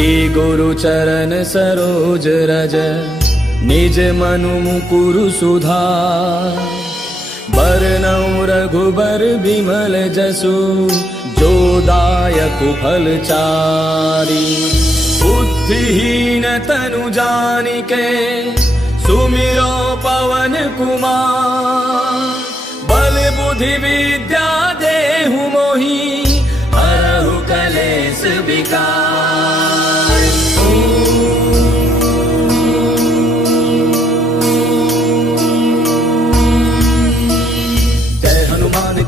श्री गुरु चरण सरोज रज निज मनु मुकुरु सुधार। बरनउँ रघुबर बिमल जसु जो दायकु फल चारि। बुद्धिहीन तनु जानिके सुमिरो पवन कुमार। बल बुद्धि विद्या देहु मोहि हरहु कलेश विकार।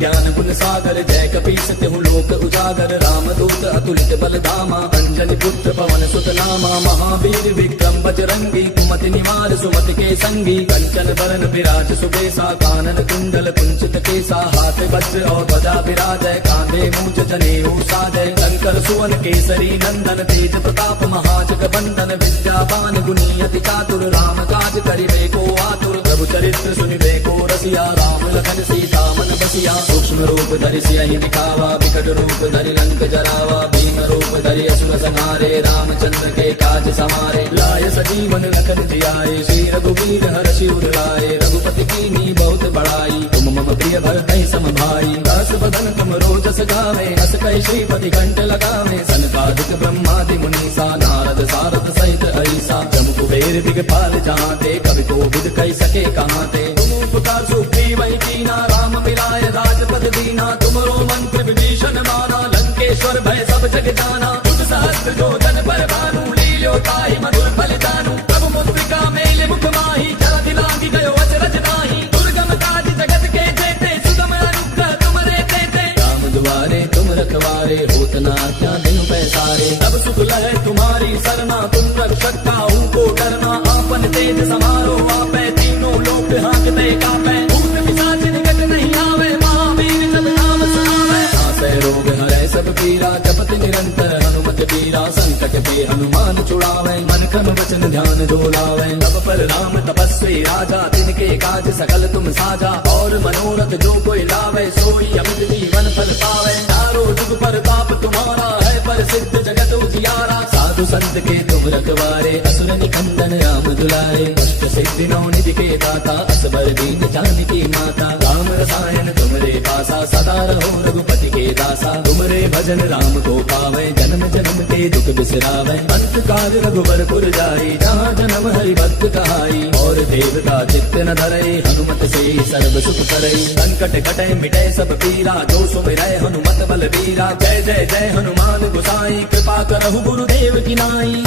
ज्ञान गुण सागर जय कपीस तिहु लोक उजागर। रामदूत अतुलित बल धामा अंजनी पुत्र पवन सुत नामा। महावीर विक्रम बजरंगी कुमति निवार सुमति के संगी। कंचन बरन विराज सुबेसा कानन कुंडल कुंचित केसा। हाथ वज्र और ध्वजा विराजय कांधे मूंज जनेऊ साजय। शंकर सुवन केसरी नंदन तेज प्रताप महाजग बंदन। विद्यावान गुणी अति चातुर राम काज करिबे को आतुर। प्रभु चरित्र सुनिबे को रसिया राम लखन सीता मन बसिया। सूक्ष्म रूप धरि सियहि दिखावा विकट रूप धरि लंक जरावा। भीम रूप धरि असुर संहारे रामचंद्र के काज समारे। लाय सजीवन लखन जियाए श्री रघुवीर हर्षि उर लाए। रघुपति कीन्ही बहुत बड़ाई तुम मम प्रिय भरतहि सम भाई। दास बदन तुम रोजस गावे हस कहि श्रीपति कंठ लगावे। सनकादिक ब्रह्मादि मुनीसा नारद सारद सहित ऐसा। जम कुबेर दिगपाल जहांते कवि कोविद कहि सके कहांते। तुम उपकार सुग्रीव वही कीना राम मिलाय राजपद दीना। तुमरो मंत्र विभीषण माना लंकेश्वर भय सब जग जाना। तुझ सहस्त्र जो जन पर भानु लील्यो ताहि मधुर फल जानू। प्रभु मुद्रिका मेल मुख माहि जरा दिलांगी गयो अचरज नाही। दुर्गम काज जगत के जेते सुगम अनुग्रह तुमरे तेते। राम दुआरे तुम रखवारे होत न आज्ञा बिनु पैसारे। तब सुख लहै तुम्हारी सरना तुम रक्षक काहू को डरना। आपन तेज समारो आपै तीनों लोक हाँकते कापै। भूत पिशाच निकट नहीं आवे महावीर जब नाम सुनावे। नासै रोग हरै सब पीरा जपत निरंतर हनुमत बीरा। संकट पे हनुमान छुड़ावे मन क्रम वचन ध्यान जो लावे। तब पर राम तपस्वी राजा तिनके काज सकल तुम साजा। और मनोरथ जो कोई लावे सोई अमित जीवन फल पावे। चारों जुग परताप तुम्हारा है प्रसिद्ध जगत उजियारा। साधु संत के तुम रखवारे असुर निकंदन राम दुलारे। अष्ट सिद्धि नौ निधि के दाता असबर दीन जानकी माता। राम रसायन तुमरे पासा सदा रहो रघुपति के दासा। तुमरे भजन राम को पावे जन्म जन्म के दुख बिसरावे। अंत काल रघुबर पुर जाई जहाँ जन्म हरि भक्त कहाई। और देवता चित्त न धरई हनुमत से सर्व सुख करई। संकट कटै मिटै सब पीरा जो सुमिरै हनुमत बल बीरा। जय जय जय हनुमान गोसाई कृपा करहु गुरुदेव की नाई।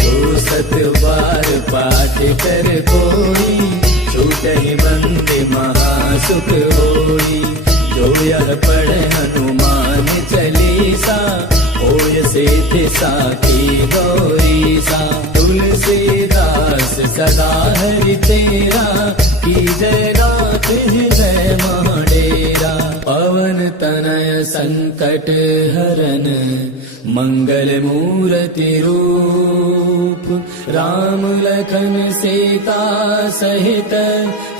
जो सत बार पाठ कर कोई छूटहि बंदे महासुख होई। जो यह पढ़े हनुमान चालीसा होय सिद्धि साखी गौरीसा। तुलसीदास सदा हरि तेरा की जय नाथ हृदय महाडेरा। पवन तनय संकट हरन मंगल मूर्ति रूप। राम लखन सीता सहित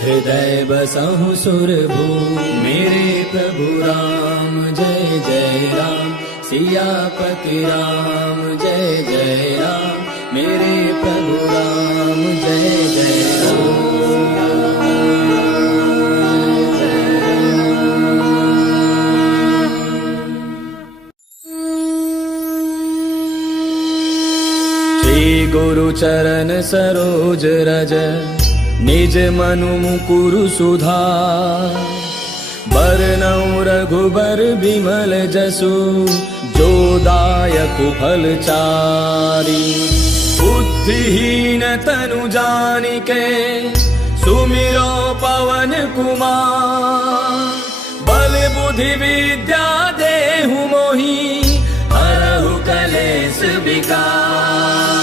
हृदय बसहु सुरभूप। मेरे प्रभु राम जय जय राम सियापति राम जय जय राम। मेरे प्रभु राम जय जय राम। श्री गुरु चरण सरोज रज निज मनु मुकुरु सुधार। बरनउँ रघुबर बिमल जसु जो दायकु फल चारि। बुद्धिहीन तनु जानिके सुमिरो पवन कुमार। बल बुद्धि विद्या देहु मोहि हरहु कलेश विकार।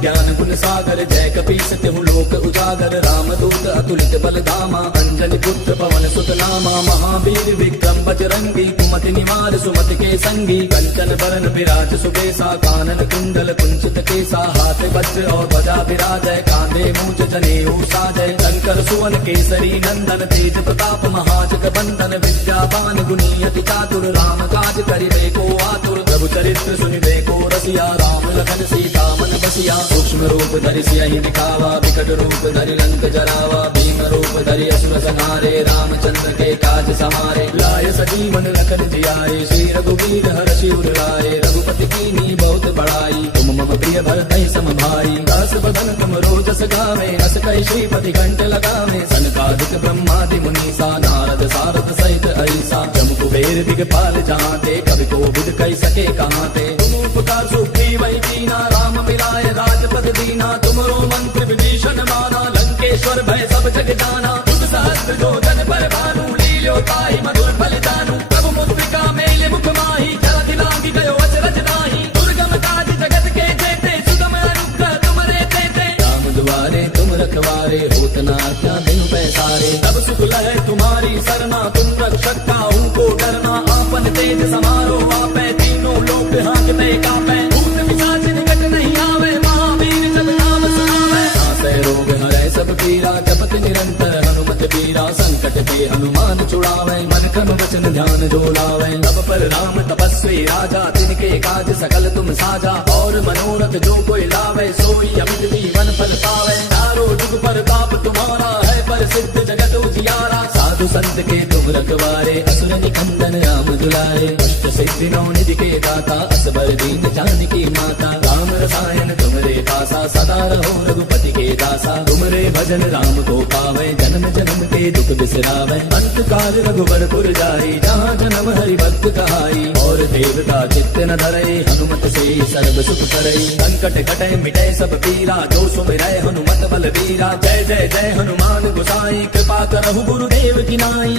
ज्ञान गुण सागर जय कपीस तिहु लोक उजागर रामदूत अतुलित बल धामा अंजनी पुत्र पवन सुत नामा महावीर विक्रम बजरंगी कुमति निवार सुमति के संगी कंचन बरन विराज सुबेसा कानन कुंडल कुंचित केसा हाथ वज्र और ध्वजा विराजय कांधे मूंज जनेऊ साजय शंकर सुवन केसरी नंदन तेज प्रताप महाजग बंदन विद्यावान गुणी अति चातुर राम काज करिबे को आतुर प्रभु चरित्र सुनिबे को रसिया राम लखन सीता मन बसिया सूक्ष्म रूप धरि सियहि दिखावा विकट रूप धरि लंक जरावा भीम रूप धरि असुर संहारे रामचंद्र के काज समारे लाय सजीवन लखन जियाए श्री रघुवीर हर्षि उर लाए रघुपति कीन्ही बहुत बड़ाई तुम मम प्रिय भरतहि सम भाई दास बदन तुम रोजस गावे अस कहि श्रीपति घंट लगावे सनकादिक ब्रह्मादि मुनीसा नारद सारद सहित ऐसा जम कुबेर दिगपाल जहाते कवि कोविद कहि सके कहाते तुम उपकार सुग्रीव कीना राम मिलाए राजपद दीना तुमरो मंत्र विभीषण माना लंकेश्वर भय सब जग जाना तुम सहस्त्र जो जन पर भानु लील्यो ताहि मधुर फल जानू प्रभु मुद्रिका मेले मुख माही जरा दिलांगी गयो अचरज नाही दुर्गम काज जगत के जेते सुगम अनुग्रह तुमरे तेते राम दुआरे तुम रखवारे होत न आज्ञा बिनु पैसारे तब सुख लहै तुम्हारी सरना तुम रक्षक काहू को डरना आपन तेज समारो आपै तीनों लोक हांकते कापै भूत पिशाच निकट नहीं आवे महावीर जब नाम सुनावे नासै रोग हरै सब पीरा जपत निरंतर हनुमत पीरा संकट के हनुमान छुड़ावे मन क्रम वचन ध्यान जो लावे तब पर राम तपस्वी राजा तिनके काज सकल तुम साजा और मनोरथ जो कोई लावे सोई अमित जीवन फल पावे चारों जुग परताप तुम्हारा है प्रसिद्ध जगत उजियारा साधु संत के तुम रखवारे असुर निकंदन राम दुलारे अष्ट सिद्धि नौ निधि के दाता असबर दीन जानकी माता राम रसायन तुमरे पासा सदा रहो रघुपति के दासा तुमरे भजन राम को पावे जन्म जन्म के दुख बिसरावे अंत काल रघुबर पुर जाई जहाँ जन्म हरि भक्त कहाई और देवता चित्त न धरे हनुमत से सर्व सुख करई संकट कटे मिटे सब पीरा जो सुमिरै हनुमत बल वीरा जय जय जय हनुमान गोसाई कृपा करहु गुरुदेव की नाई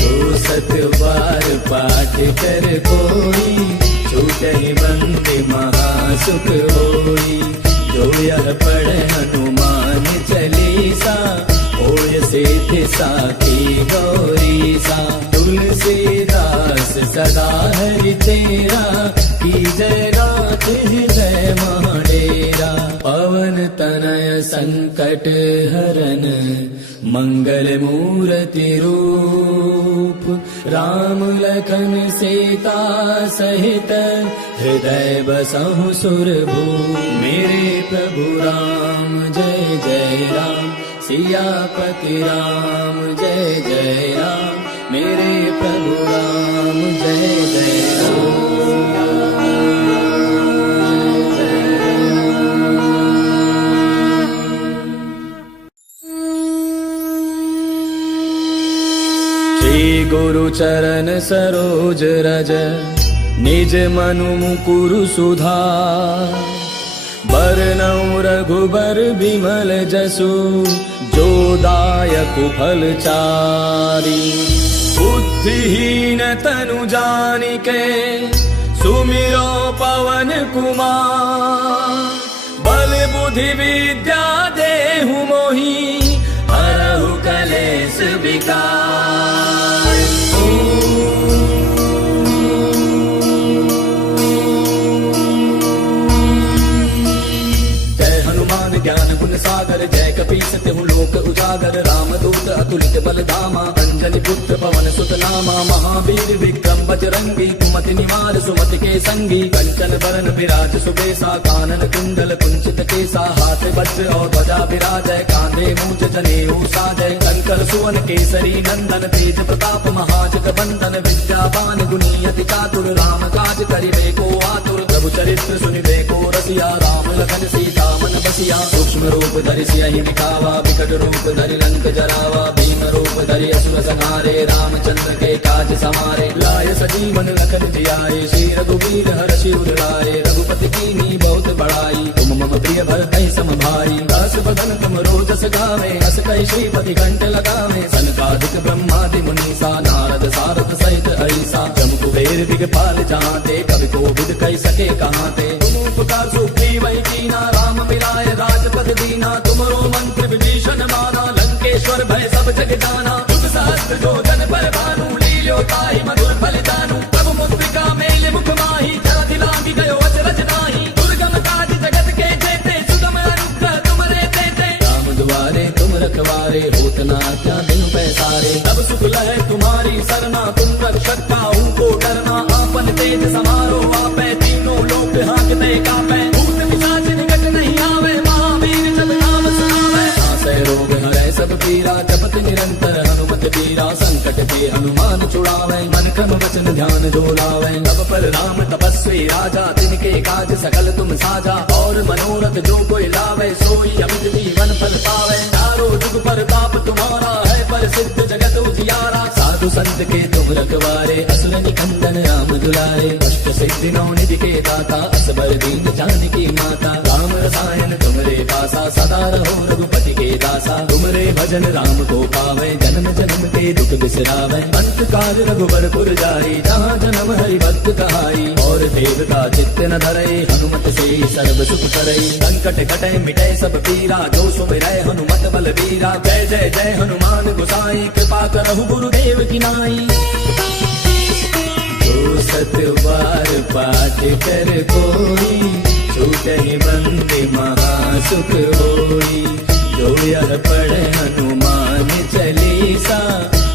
जो सत बार पाठ कर कोई छूटहि बंदे महासुख होई जो यह पढ़ हनुमान चालीसा होय सिद्धि साखी गौरीसा तुलसीदास सदा हरि तेरा की जय नाथ हृदय महाडेरा पवन तनय संकट हरन मंगल मूर्ति रूप राम लखन सीता सहित हृदय बसहु सुरभूप मेरे प्रभु राम जय जय राम सियापति राम जय जय राम मेरे प्रभु राम जय जय राम श्री गुरु चरण सरोज रज निज मनु मुकुरु सुधार बरनउँ रघुबर बिमल जसु जो दायक फल चारि बुद्धिहीन तनु जानिके सुमिरो पवन कुमार बल बुद्धि विद्या देहु मोहि हरहु कलेश विकार ज्ञान गुण सागर जय कपीस तिहु लोक उजागर रामदूत अतुलित बल धामा अंजनी पुत्र पवन सुत नामा महावीर विक्रम बजरंगी कुमति निवार सुमति के संगी कंचन बरन विराज सुबेसा कानन कुंडल कुंचित केसा हाथ वज्र और ध्वजा विराजय कांधे मूंज जनेऊ साजय शंकर सुवन केसरी नंदन तेज प्रताप महाजग बंदन विद्यावान गुणी अति चातुर राम काज करिबे को आतुर प्रभु चरित्र सुनिबे को रसिया राम लखन सीता मन बसिया सूक्ष्म रूप धरि सियहि दिखावा विकट रूप धरि लंक जरावा भीम रूप धरि असुर संहारे रामचंद्र के काज समारे लाय सजीवन लखन जियाए श्री रघुवीर हर्षि उर लाए रघुपति कीन्ही बहुत बड़ाई तुम मम प्रिय भरतहि सम भाई दास बदन तुम रोजस गावे अस कहि श्रीपति घंट लगावे सनकादिक ब्रह्मादि मुनीसा नारद सारद सहित ऐसा जम कुबेर दिगपाल जहाते कवि कोविद कहि सके कहाते तुम उपकार सुग्रीव जो जन पर भानु लील्यो ताहि मधुर फल जानू प्रभु मुद्रिका मेल मुख माही जरा दिलांगी गयो अचरज नाही दुर्गम काज जगत के जेते सुगम अनुग्रह तुमरे देते राम द्वारे तुम रखवारे होत ना क्या दिन पैसारे तब सुख लहे तुम्हारी सरना तुम रक्षक काहू को डरना आपन तेज समारो आपे तीनों लोक हांकते कापे भूत पिशाच निकट नहीं आवे महावीर जब नाम सुनावे नासै रोग हरै सब पीरा जपत निरंतर हनुमत पीरा संकट के हनुमान छुड़ावे मन क्रम वचन ध्यान जो लावे तब पर राम तपस्वी राजा तिनके काज सकल तुम साजा और मनोरथ जो कोई लावे सोई अमित जीवन फल पावे चारों जुग पर ताप तुम्हारा है पर सिद्ध जगत उजियारा साधु संत के तुम रखवारे असुर निकंदन राम दुलारे अष्ट सिद्धि नौ निधि के दाता असबर दीन जानकी माता राम रसायन तुमरे पासा सदा रहो रघुपति के दासा तुमरे भजन राम को पावे जन्म जन्म के दुख बिसरावे अंत काल रघुबर पुर जाई जहाँ जन्म हरि भक्त कहाई और देवता चित्त न धरे हनुमत से सर्व सुख करे संकट कटे मिटे सब पीरा जो सुमिरै हनुमत बल वीरा जय जय जय हनुमान गोसाई कृपा करहु गुरुदेव की नाई जो सत बार पाठ कर कोई छूटहि बंदी महासुख होई जो यह पढ़े हनुमान चालीसा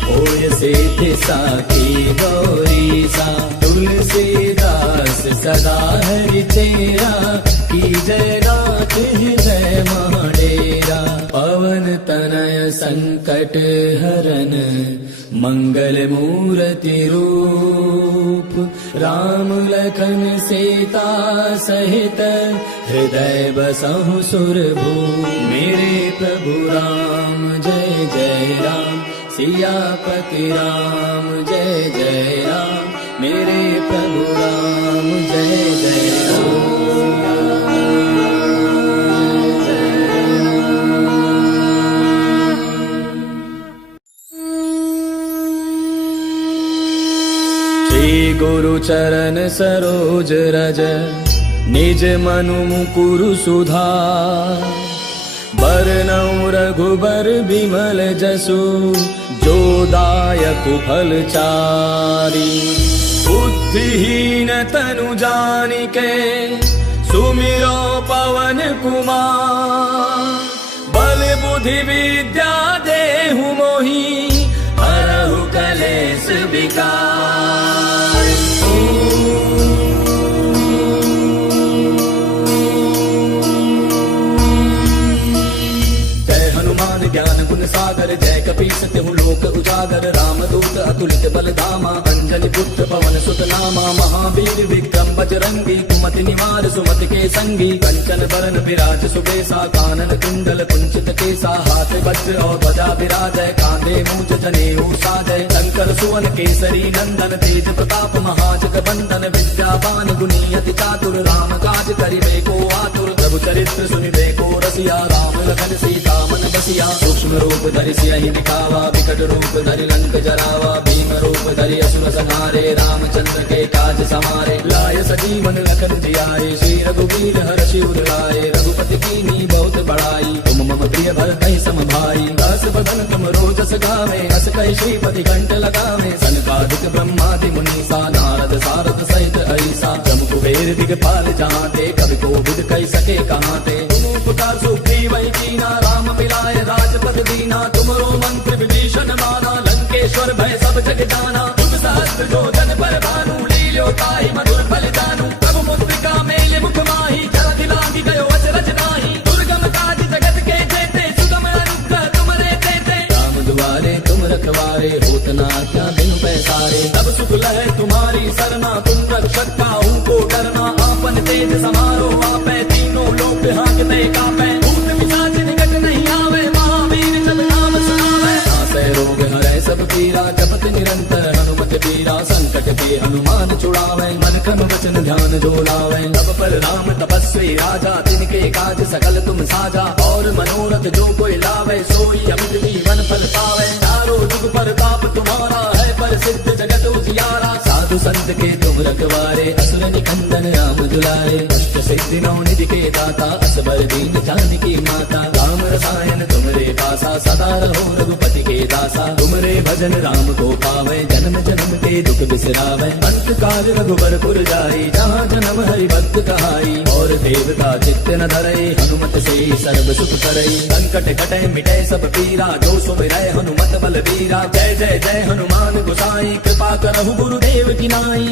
होय सिद्धि साखी गौरीसा तुलसीदास सदा हरि तेरा की जय नाथ जय महाडेरा पवन तनय संकट हरन मंगल मूर्ति रूप राम लखन सीता सहित हृदय बसहु सुरभूप मेरे प्रभु राम जय जय राम सियापति राम जय जय राम मेरे प्रभु राम जय जय राम श्री गुरु चरण सरोज रज निज मनु मुकुरु सुधार बरनउँ रघुबर बिमल जसु जो दायक फल चारी बुद्धिहीन तनु जानिके सुमिरो पवन कुमार बल बुद्धि विद्या देहु मोहि हरहु कलेश विकार ज्ञान गुण सागर जय कपीस तिहु लोक उजागर राम दूत अतुलित बल धामा अंजलि पुत्र पवन सुत नामा महावीर विक्रम बजरंगी कुमति निवार सुमति के संगी कंचन बरन विराज सुबेसा कानन कुंडल कुंचित केसा हाथ वज्र और ध्वजा विराजय कांधे मूंज जनेऊ साजय शंकर सुवन केसरी नंदन तेज प्रताप महाजग बंदन विद्यावान गुणी अति चातुर राम काज करिबे को आतुर प्रभु चरित्र सुनिबे को रसिया राम लखन सीता मन बसिया सूक्ष्म रूप धरि सियहि दिखावा विकट रूप धरि लंक जरावा भीम रूप धरि असुर संहारे रामचंद्र के काज समारे लाय सजीवन लखन जियाए श्री रघुवीर हर्षि उर लाए रघुपति कीन्ही बहुत बड़ाई तुम मम प्रिय भरतहि सम भाई दास बदन तुम रोजस गावे हस कहि श्रीपति घंट लगावे सनकादिक ब्रह्मादि मुनीसा नारद सारद सहित ऐसा जम कुबेर दिगपाल जहांते कवि कोविद कहि सके कहांते तुम उपकार सुग्रीव कीना राम मिलाए राजपद दीना तुमरो मंत्र विभीषण माना लंकेश्वर भय सब जग जाना तुम सहस्त्र जो जन पर भानु लील्यो ताहि मधुर फल जानू प्रभु मुद्रिका मेल मुख माही जरा दिलांगी गयो अचरज नाही दुर्गम काज जगत के जेते सुगम अनुग्रह तुमरे देते राम दुआरे तुम रखवारे होत ना क्या दिन पैसारे तब सुख लहे तुम्हारी सरना तुम रक्षक काहू को डरना आपन तेज समारो आपे तीनों लोक हांकते कापे भूत पिशाच निकट नहीं आवे महावीर जब नाम सुनावे नासै रोग हरै सब पीरा जपत निरंतर हनुमत पीरा संकट के हनुमान छुड़ावे मन क्रम वचन ध्यान जो लावे तब पर राम तपस्वी राजा तिनके काज सकल तुम साजा और मनोरथ जो कोई लावे सोई अमित जीवन फल पावे चारों जुग पर ताप तुम्हारा है पर सिद्ध जगत उजियारा साधु साधु संत के तुम रखवारे, असुर निकंदन राम दुलारे। अष्ट सिद्धि नौ निधि के दाता, असबर दीन जानकी माता। राम रसायन तुमरे पासा, सदा रहो रघुपति के दासा। तुमरे भजन राम को पावे, जन्म जन्म के दुख बिसरावे। अंत काल रघुबरपुर जाई, जहाँ जन्म हरि भक्त कहाई। और देवता चित्त न धरई, हनुमत से सर्व सुख करई। संकट कटे मिटे सब पीरा, जो सुमिरै हनुमत बलबीरा। जय जय जय हनुमान गोसाई, कृपा करहु गुरुदेव की नाई।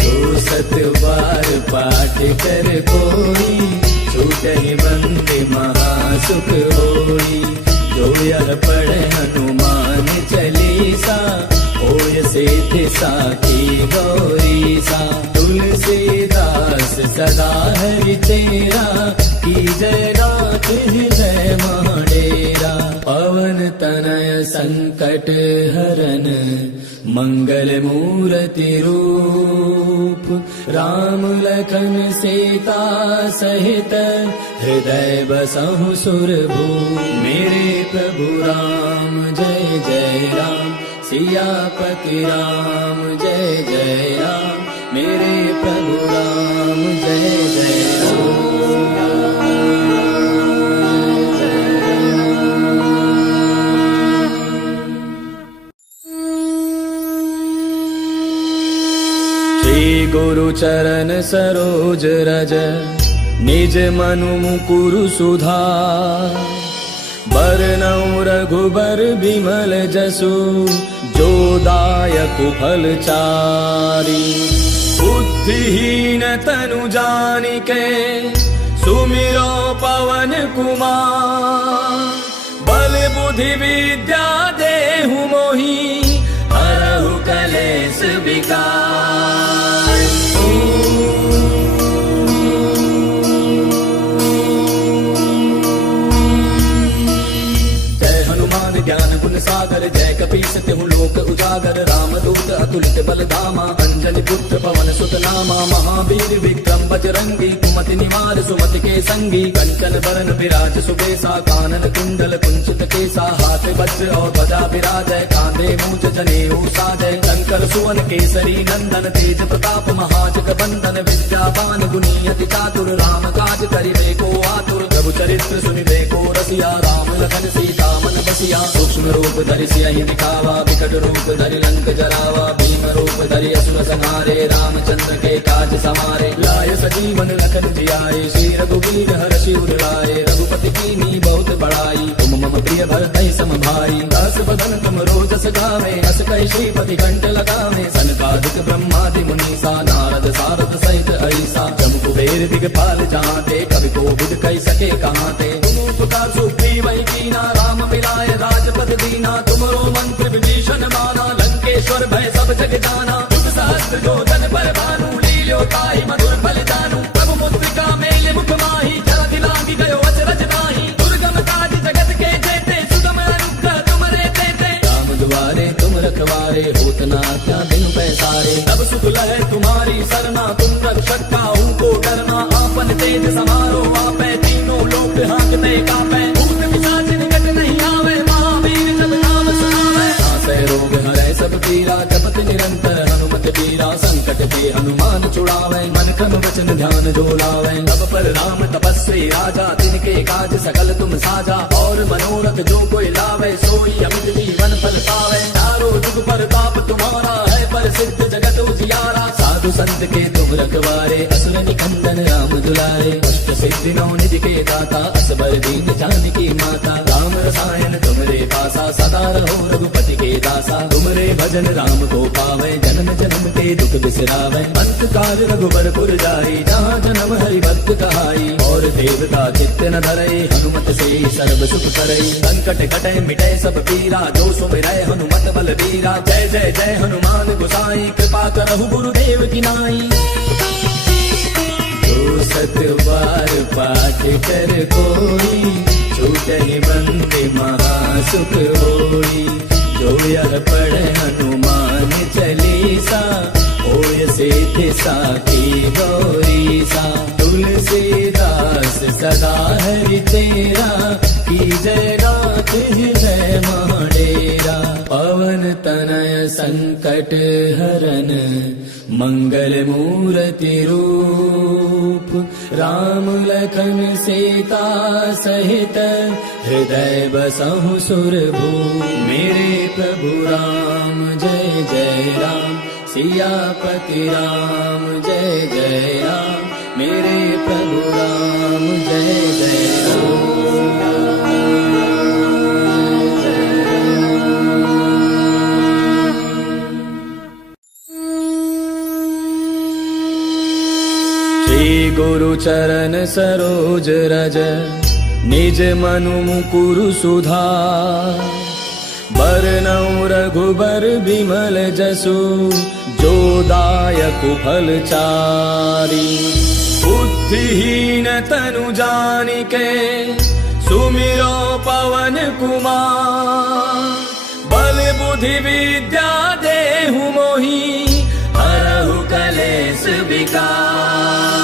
जो सत बार पाठ कर कोई, छूटहि बंदे महासुख होई। जो यह पढ़े हनुमान चालीसा, होय सिद्ध साखी गौरीसा। तुलसीदास सदा हरि चेरा, की जय नाथ हृदय महाडेरा। पवन तनय संकट हरन, मंगल मूर्ति रूप। राम लखन सीता सहित, हृदय बसहु सुरभूप। मेरे प्रभु राम जय जय राम, सियापति राम जय जय राम। मेरे प्रभु राम जय जय राम। गुरु चरण सरोज रज, निज मनु मुकुरु सुधार। बरनउँ रघुबर बिमल जसु, जो दायक फल चारि। बुद्धिहीन तनु जानिके, सुमिरो पवन कुमार। बल बुद्धि विद्या देहु मोहि, हरहु कलेश विकार। ज्ञान गुण सागर, जय कपीस तिहु लोक उजागर। राम दूत अतुलित बल धामा, अंजनी पुत्र पवन सुत नामा। महावीर विक्रम बजरंगी, कुमति निवार सुमति के संगी। कंचन बरन विराज सुबेसा, कानन कुंडल कुंचित केसा। हाथ वज्र और ध्वजा विराजय, कांधे मूंज जनेऊ साजय। शंकर सुवन केसरी नंदन, तेज प्रताप महाजग बंदन। विद्यावान गुणी अति चातुर, राम काज करिबे को आतुर। प्रभु चरित्र सुनिबे को रसिया, राम लखन सीता मन बसिया। सूक्ष्म रूप धरि सियहि दिखावा, विकट रूप धरि लंक जरावा। भीम रूप धरि असुर संहारे, रामचंद्र के काज समारे। लाय सजीवन लखन जियाए, श्री रघुवीर हर्षि उर लाए। रघुपति कीन्ही बहुत बड़ाई, तुम मम प्रिय भरतहि सम भाई। दास बदन तुम रोजस गावे, हस कहि श्रीपति कंठ लगावे। सनकादिक ब्रह्मादि मुनीसा, नारद सारद सहित ऐसा। जम कुबेर दिगपाल जहांते, कवि कोविद कहि सके कहांते। तुम उपकार सुग्रीवहि कीना, राम मिलाए राजपद दीना। तुमरो मंत्र विभीषण माना, लंकेश्वर भय सब जग जाना। युग सहस्त्र जो जन पर भानु, लील्यो ताहि मधुर फल जानू। प्रभु मुद्रिका मेल मुख माहि, जलधि लांघि गयो अचरज नाहि। दुर्गम काज जगत के जेते, सुगम अनुग्रह तुमरे तेते। राम दुआरे तुम रखवारे, होत न क्या बिनु पैसारे। तब सुख लहै तुम्हारी सरना, तुम रक्षक काहू को डरना। आपन तेज समारो आपै, तीनों लोक हांकते कापै। भूत पिशाच निकट नहीं आवे, महावीर जब नाम सुनावे। नासै रोग हरै सब पीरा, जपत निरंतर हनुमत बीरा। संकट ते हनुमान छुड़ावे, मन क्रम वचन ध्यान जो लावे। तब पर राम तपस्वी राजा, तिनके काज सकल तुम साजा। और मनोरथ जो कोई लावे, सोई अमित जीवन फल पावे। चारों जुग परताप तुम्हारा है, प्रसिद्ध जगत उजियारा। साधु संत के तुम रखवारे, असुर निकंदन राम दुलारे। अष्ट सिद्धि नौ निधि के दाता, असबर दीन जानकी माता। राम रसायन तुमरे पासा, सदा रहो रघुपति के दासा। तुमरे भजन राम को पावे, जन्म जन्म के दुख बिसरावे। अंत काल रघुबरपुर जाई, जहाँ जन्म हरि भक्त कहाई। और देवता चित्त न धरई, हनुमत से सर्व सुख करई। संकट कटे मिटे सब पीरा, जो सुमिरै हनुमत बलबीरा। जय जय जय हनुमान गोसाई, कृपा करहु गुरुदेव की नाई। जो सत बार पाठ कर कोई, छूटहि बंदे महासुख होई। जो यह पढ़े हनुमान चालीसा, होय सिद्ध साखी गौरीसा। तुलसीदास सदा हरि चेरा, की जय नाथ हृदय महाडेरा। पवन तनय संकट हरन मंगल मूर्ति रूप राम लखन सीता सहित हृदय बसहु सुरभूप। मेरे प्रभु राम जय जय राम सियापति राम जय जय राम। मेरे प्रभु राम जय जय राम। गुरु चरण सरोज रज निज मनु मुकुरु सुधार। बरनउँ रघुबर बिमल जसु जो दायक फल चारि। बुद्धिहीन तनु जानिके सुमिरो पवन कुमार। बल बुद्धि विद्या देहु मोहि हरहु कलेश विकार।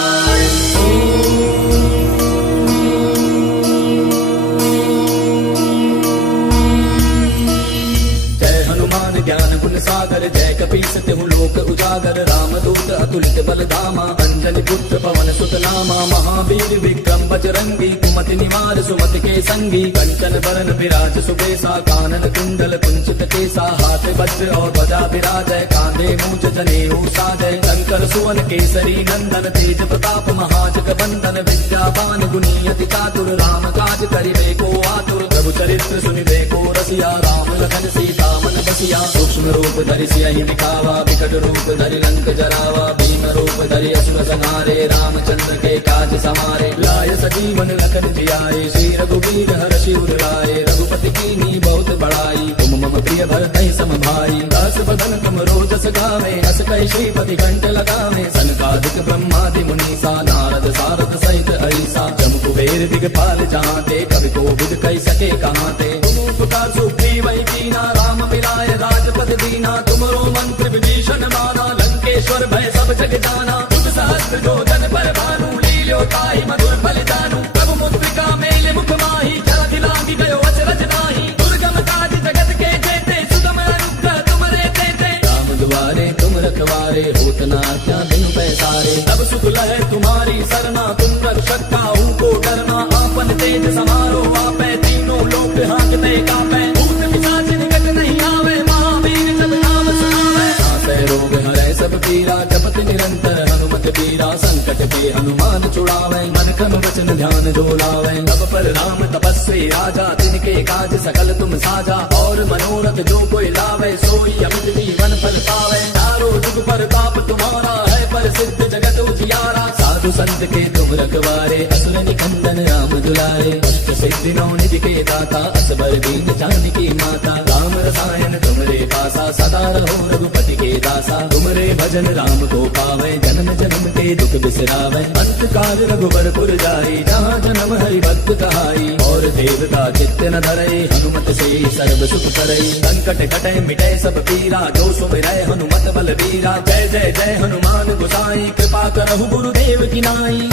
ज्ञान गुण सागर जय कपीस तिहु लोक उजागर। रामदूत अतुलित बल धामा अंजनी पुत्र पवन सुत नामा। महावीर विक्रम बजरंगी कुमति निवार सुमति के संगी। कंचन बरन विराज सुबेसा कानन कुंडल कुंचित केसा। हाथ वज्र और ध्वजा विराजय कांधे मूंज जनेऊ साजय। शंकर सुवन केसरी नंदन तेज प्रताप महाजग बंदन। विद्यावान गुणी अति चातुर राम काज करिबे को आतुर। प्रभु चरित्र सुनिबे को रसिया राम लखन सीता मन बसिया। सूक्ष्म रूप धरि सियहि दिखावा विकट रूप धरि लंक जरावा। भीम रूप धरि असुर संहारे रामचंद्र के काज समारे। लाय सजीवन लखन जियाए श्री रघुवीर हर्षि उर लाए। रघुपति कीन्ही बहुत बड़ाई तुम मम प्रिय भरतहि सम भाई। दास बदन तुम रोजस गावे हस कहि श्रीपति कंठ लगावे। सनकादिक ब्रह्मादि मुनीसा नारद सारद सहित अहिसा। जम कुबेर दिगपाल जहांते कवि कोविद कहि सके कहांते। तुम उपकार सुग्रीवहि कीना राम मिलाय राजपद दीना। तुमरो मंत्र विभीषण माना लंकेश्वर भय सब जग जाना। तुम सहस्त्र जो जन पर भानु लील्यो ताहि मधुर फल जानू। प्रभु मुद्रिका मेले मुख माहि जरा दिलांगी गयो अचरज नाही। दुर्गम काज जगत के जेते सुगम अनुग्रह तुमरे तेते। राम दुआरे तुम रखवारे होत न आज्ञा बिनु पैसारे। तब सुख लहै तुम्हारी सरना तुम रक्षक काहू को डरना। आपन तेज समारो आपै तीनों लोक हाँकते कापै। भूत पिशाच निकट नहीं आवे महावीर जब नाम सुनावे। नासै रोग हरै सब पीरा जपत निरंतर हनुमत बीरा। संकट के हनुमान छुड़ावे मन क्रम वचन ध्यान जो लावे। तब पर राम तपस्वी राजा तिनके काज सकल तुम साजा। और मनोरथ जो कोई लावे सोई अमित जीवन फल पावे। चारों जुग परताप तुम्हारा है प्रसिद्ध जगत उजियारा। साधु संत के तुम रखवारे असुर निकंदन राम दुलारे। अष्ट सिद्धि नौ निधि के दाता असबर दीन जानकी माता। राम रसायन तुमरे पासा सदा रहो रघुपति के दासा। तुमरे भजन राम को पावे जन्म जन्म के दुख बिसरावे। अंत काल रघुबर पुर जाई जहाँ जन्म हरि भक्त कहाई। और देवता चित्त न धरई हनुमत से सर्व सुख करई। संकट कटै मिटै सब पीरा जो सुमिरै हनुमत बल बीरा। जय जय जय हनुमान गोसाई कृपा करहु गुरुदेव की नाई।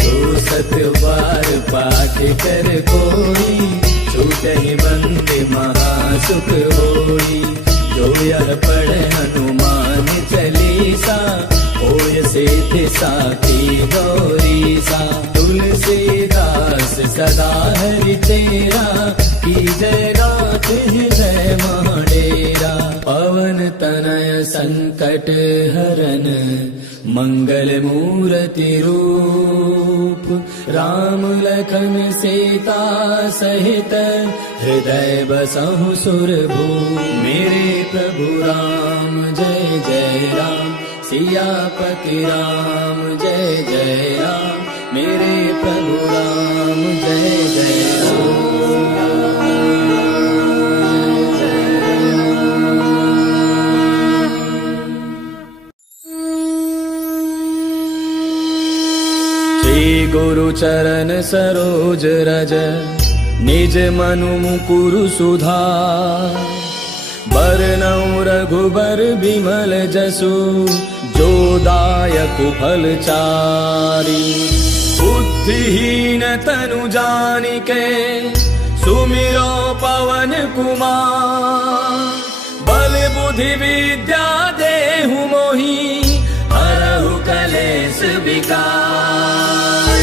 जो सत बार पाठ कर कोई छूटहि बंदे महासुख होई। जो यह पढ़े हनुमान चालीसा होय सिद्धि साखी गौरीसा। तुलसीदास सदा हरि तेरा की जय नाथ हृदय महाडेरा। पवन तनय संकट हरन मंगल मूर्ति रूप राम लखन सीता सहित हृदय बसहु सुरभूप। मेरे प्रभु राम जय जय राम सियापति राम जय जय राम। मेरे प्रभु राम जय जय राम। गुरु चरण सरोज रज निज मनु मुकुरु सुधार। बरनउँ रघुबर बिमल जसु जो दायक फल चारि। बुद्धिहीन तनु जानिके सुमिरो पवन कुमार। बल बुद्धि विद्या देहु मोहि हरहु कलेश विकार।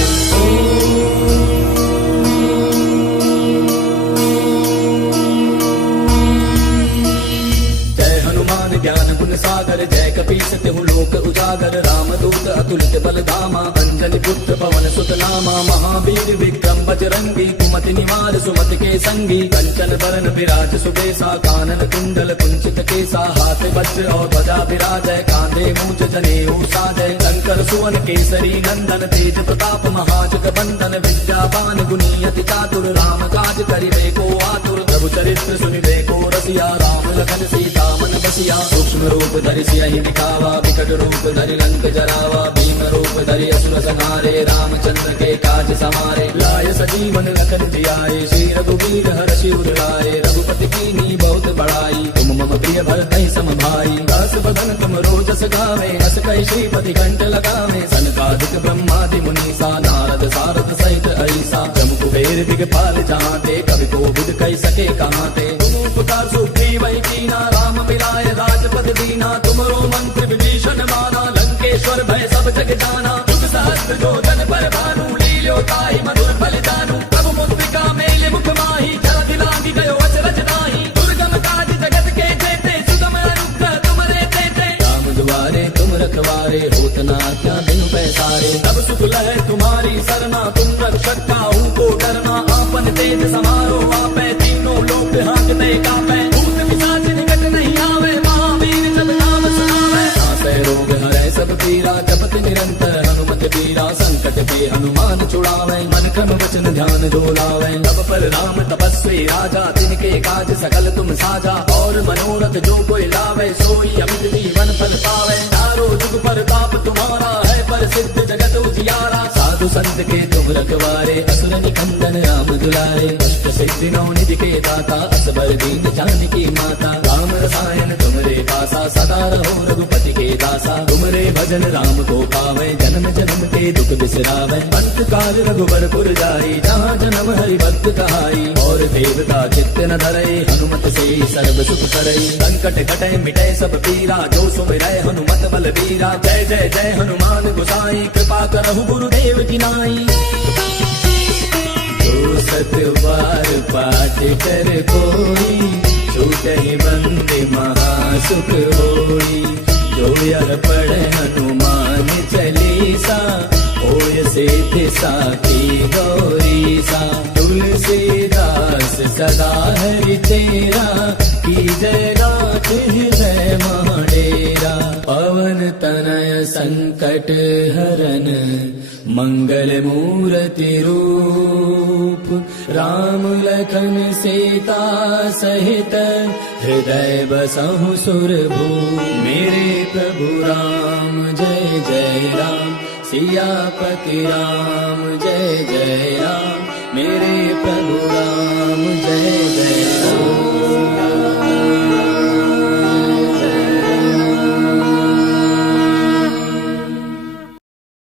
जय हनुमान ज्ञान गुण सागर जय कपीस तिहु लोक उजागर रामदूत अतुलित बल धामा अंजनी पुत्र पवन सुत नामा महावीर विक्रम बजरंगी कुमति निवार सुमति के संगी कंचन बरन विराज सुबेसा कानन कुंडल कुंचित केसा हाथ वज्र और ध्वजा विराजय कांधे मूंज जनेऊ साजय शंकर सुवन केसरी नंदन तेज प्रताप महाजग बंदन विद्यावान गुणी अति चातुर राम काज करिबे को आतुर प्रभु चरित्र सुनिबे को रसिया राम लखन सीता मन बसिया सूक्ष्म रूप धरि सियहि दिखावा विकट रूप धरि लंक जरावा भीम रूप धरि असुर संहारे रामचंद्र के काज समारे लाय सजीवन लखन जियाए श्री रघुवीर हर्षि उर लाए रघुपति कीन्ही बहुत बड़ाई तुम मम प्रिय भरतहि सम भाई दास बदन तुम रोजस गावे अस कहि श्रीपति कंठ लगावे सनकादिक ब्रह्मादि मुनीसा नारद सारद सहित ऐसा जम कुबेर दिगपाल जहाते कवि कोविद कहि सके कहाते तुम उपकार सुग्रीव कीना राम मिलाय राजपद दीना तुमरो मंत्र विभीषण माना लंकेश्वर भय सब जग जाना जुग सहस्त्र जो जन पर भानु लील्यो ताहि मधुर फल जानू प्रभु मुद्रिका मेले मुख माही जरा दिलांगी गयो अचरज नाही दुर्गम काज जगत के जेते सुगम अनुग्रह तुमरे तेते राम दुआरे तुम रखवारे होत न क्या बिनु पैसारे तब सुख लहै तुम्हारी सरना तुम रक्षक काहू को डरना आपन तेज समारो आपै तीनों लोक हांकते कापै भूत पिशाच निकट नहीं आवे महावीर जब नाम सुनावे नासै रोग हरै सब पीरा जपत निरंतर हनुमत पीरा संकट के हनुमान छुड़ावे मन क्रम वचन ध्यान डोलावे तब पर राम तपस्वी राजा तिनके काज सकल तुम साजा और मनोरथ जो कोई लावे सोई अमित जीवन फल पावे चारों जुग परताप तुम्हारा है प्रसिद्ध जगत उजियारा साधु संत के तुम रखवारे असुर निकंदन राम दुलारे अष्ट सिद्धि नौ निधि के दाता असबर दीन जानकी माता राम रसायन तुमरे पासा सदा रहो रघुपति के दासा तुमरे भजन राम को पावे जन्म जन्म के दुख बिसरावे अंत काल रघुबर पुर जाई जहाँ जन्म हरि भक्त कहाई और देवता चित्त न धरई हनुमत से सर्व सुख करई संकट कटै मिटै सब पीरा जो सुमिरै हनुमत बल बीरा जय जय जय हनुमान गोसाई कृपा करहु गुरुदेव की नाई। जो सत बार पाठ कर कोई छूटहि बंदे महासुख होई जो यह पढ़े हनुमान चालीसा होय सिद्धि साखी गौरीसा तुलसीदास सदा हरि तेरा की जय नाथ हृदय महाडेरा पवन तनय संकट हरन मंगल मूर्ति रूप राम लखन सीता सहित हृदय बसहु सुरभूप मेरे प्रभु राम जय जय राम सियापति राम जय जय राम।